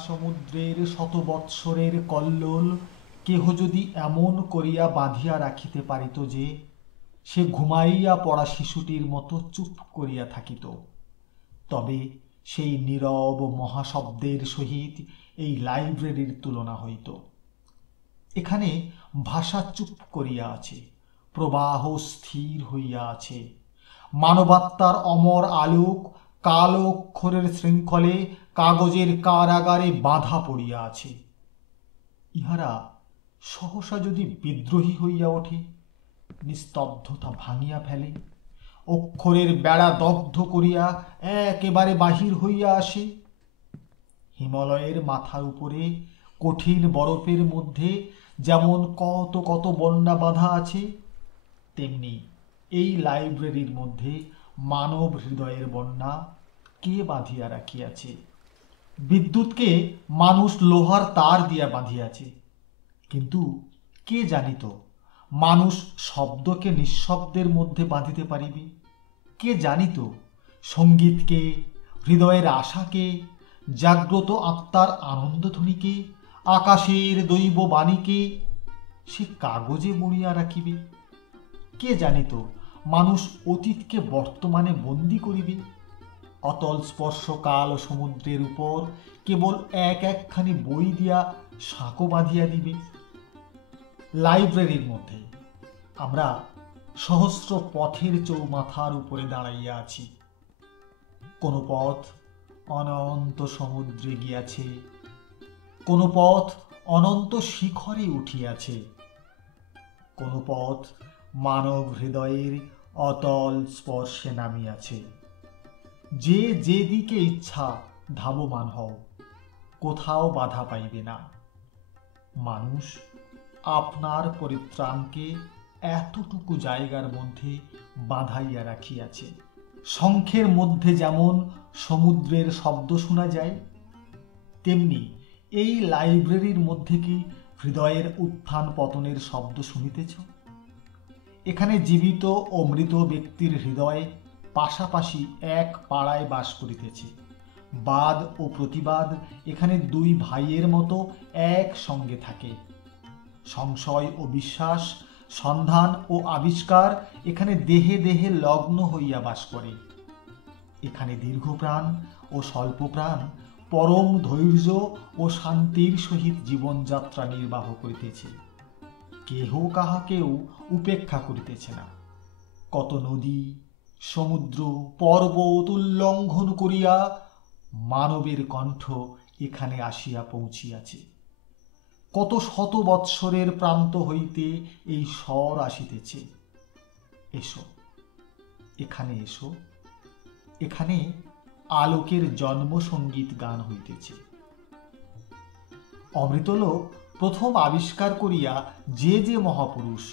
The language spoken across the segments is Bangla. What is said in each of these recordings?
মহাসমুদ্রের শত বৎসরের কল্লোল কেহ যদি এমন করিয়া বাঁধিয়া রাখিতে পারিত যে সে ঘুমাইয়া পড়া শিশুটির মতো চুপ করিয়া থাকিত, তবে সেই নীরব মহাশব্দের সহিত এই লাইব্রেরির তুলনা হইত। এখানে ভাষা চুপ করিয়া আছে, প্রবাহ স্থির হইয়া আছে, মানবাত্মার অমর আলোক কালো অক্ষরের শৃঙ্খলে কাগজের কারাগারে বাঁধা পড়িয়া আছে। ইহারা সহসা যদি বিদ্রোহী হইয়া ওঠে, নিস্তব্ধতা ভাঙিয়া ফেলে, অক্ষরের বেড়া দগ্ধ করিয়া একেবারে বাহির হইয়া আসে, হিমালয়ের মাথার উপরে কঠিন বরফের মধ্যে যেমন কত কত বন্যা বাঁধা আছে, তেমনি এই লাইব্রেরির মধ্যে মানব হৃদয়ের বন্যা কে বাঁধিয়া রাখিয়াছে। বিদ্যুৎকে মানুষ লোহার তার দিয়া বাঁধিয়াছে, কিন্তু কে জানিত মানুষ শব্দকে নিঃশব্দের মধ্যে বাঁধিতে পারিবে? কে জানিত সঙ্গীতকে, হৃদয়ের আশাকে, জাগ্রত আত্মার আনন্দধ্বনিকে, আকাশের দৈব বাণীকে সে কাগজে মুড়িয়া রাখিবে? কে জানিত মানুষ অতীতকে বর্তমানে বন্দী করিবে, অতল স্পর্শ কাল ও সমুদ্রের উপর কেবল একখানি বই দিয়া সাঁকো বাঁধিয়া দিবে? লাইব্রেরির মধ্যে আমরা সহস্র পথের চৌমাথার উপরে দাঁড়াইয়া আছি। কোন পথ অনন্ত সমুদ্রে গিয়াছে, কোন পথ অনন্ত শিখরে উঠিয়াছে, কোন পথ মানব হৃদয়ের অতল স্পর্শে নামিয়াছে। যে যেদিকে ইচ্ছা ধাবমান হও, কোথাও বাধা পাইবে না। মানুষ আপনার পরিত্রাণকে এতটুকু জায়গার মধ্যে বাঁধাইয়া রাখিয়াছে। শঙ্খের মধ্যে যেমন সমুদ্রের শব্দ শোনা যায়, তেমনি এই লাইব্রেরির মধ্যে কি হৃদয়ের উত্থান পতনের শব্দ শুনিতেছ? এখানে জীবিত ও মৃত ব্যক্তির হৃদয় পাশাপাশি এক পাড়ায় বাস করিতেছে। বাদ ও প্রতিবাদ এখানে দুই ভাইয়ের মতো এক সঙ্গে থাকে। সংশয় ও বিশ্বাস, সন্ধান ও আবিষ্কার এখানে দেহে দেহে লগ্ন হইয়া বাস করে। এখানে দীর্ঘপ্রাণ ও স্বল্পপ্রাণ পরম ধৈর্য ও শান্তির সহিত জীবনযাত্রা নির্বাহ করিতেছে। কেহ কাহাকেও উপেক্ষা করিতেছে না। কত নদী, সমুদ্র, পর্বত উল্লঙ্ঘন করিয়া মানবের কণ্ঠ এখানে আসিয়া পৌঁছিয়াছে। কত শত বৎসরের প্রান্ত হইতে এই স্বর আসিতেছে, এসো, এখানে এসো। এখানে আলোকের জন্ম সঙ্গীত গান হইতেছে। অমৃতলোক প্রথম আবিষ্কার করিয়া যে যে মহাপুরুষ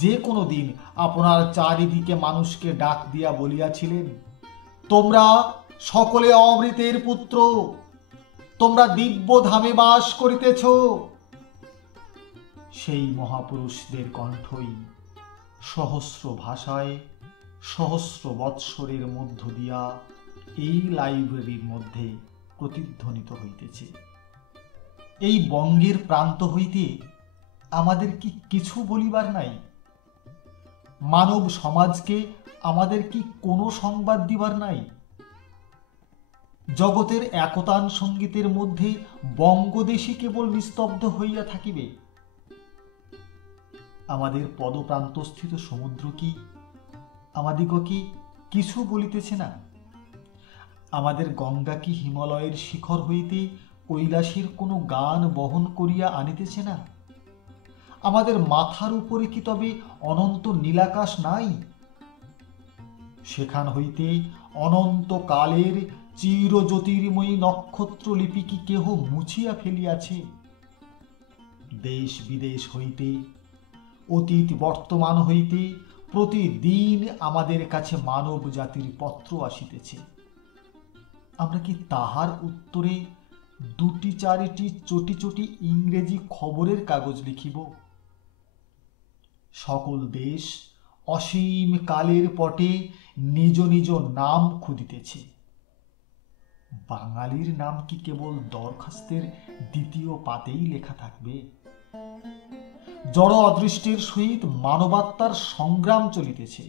যে কোনো দিন আপনার চারিদিকে মানুষকে ডাক দিয়া বলিয়াছিলেন, তোমরা সকলে অমৃতের পুত্র, তোমরা দিব্য ধামে বাস করিতেছ, সেই মহাপুরুষদের কণ্ঠই সহস্র ভাষায় সহস্র বৎসরের মধ্য দিয়া এই লাইব্রেরির মধ্যে প্রতিধ্বনিত হইতেছে। এই বঙ্গের প্রান্ত হইতে আমাদের কি কিছু বলিবার নাই? মানব সমাজকে আমাদের কি কোনো সংবাদ দিবার নাই? জগতের একতান সঙ্গীতের মধ্যে বঙ্গদেশী কেবল নিস্তব্ধ হইয়া থাকিবে? আমাদের পদপ্রান্তস্থিত সমুদ্র কি আমাদিগকে কিছু বলিতেছে না? আমাদের গঙ্গা কি হিমালয়ের শিখর হইতে কৈলাসের কোনো গান বহন করিয়া আনিতেছে না? আমাদের মাথার উপরে কি তবে অনন্ত নীলাকাশ নাই? সেখান হইতে অনন্ত কালের চির জ্যোতির্ময়ী নক্ষত্র লিপি কি কেহ মুছিয়া ফেলিয়াছে? দেশ বিদেশ হইতে, অতীত বর্তমান হইতে প্রতিদিন আমাদের কাছে মানব জাতির পত্র আসিতেছে। আমরা কি তাহার উত্তরে দুটি চারিটি চটি চটি ইংরেজি খবরের কাগজ লিখিব? সকল দেশ অসীম কালের পটে নিজ নিজ নাম খুঁদিতেছে। বাঙালির নাম কি কেবল দরখাস্তের দ্বিতীয় পাতেই লেখা থাকবে? জড় অদৃষ্টের সহিত মানবাত্মার সংগ্রাম চলিতেছে।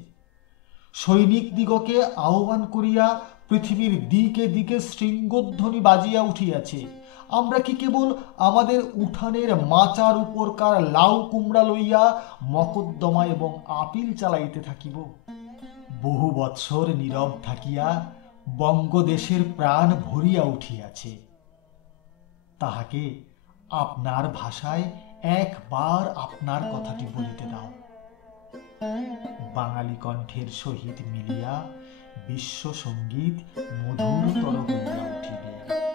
সৈনিক দিগকে আহ্বান করিয়া পৃথিবীর দিকে দিকে শৃঙ্গধ্বনি বাজিয়া উঠিয়াছে। আমরা কি কেবল আমাদের উঠানের মাচার উপরকার লাউ কুমড়া লইয়া মকদ্দমা এবং আপিল চালাইতে থাকিব? বহু বৎসর নীরব থাকিয়া বঙ্গদেশের প্রাণ ভরিয়া উঠিয়াছে। তাহাকে আপনার ভাষায় একবার আপনার কথাটি বলিতে দাও। বাঙালি কণ্ঠের সহিত মিলিয়া বিশ্ব সঙ্গীত মধুরতর হইয়া উঠিবে।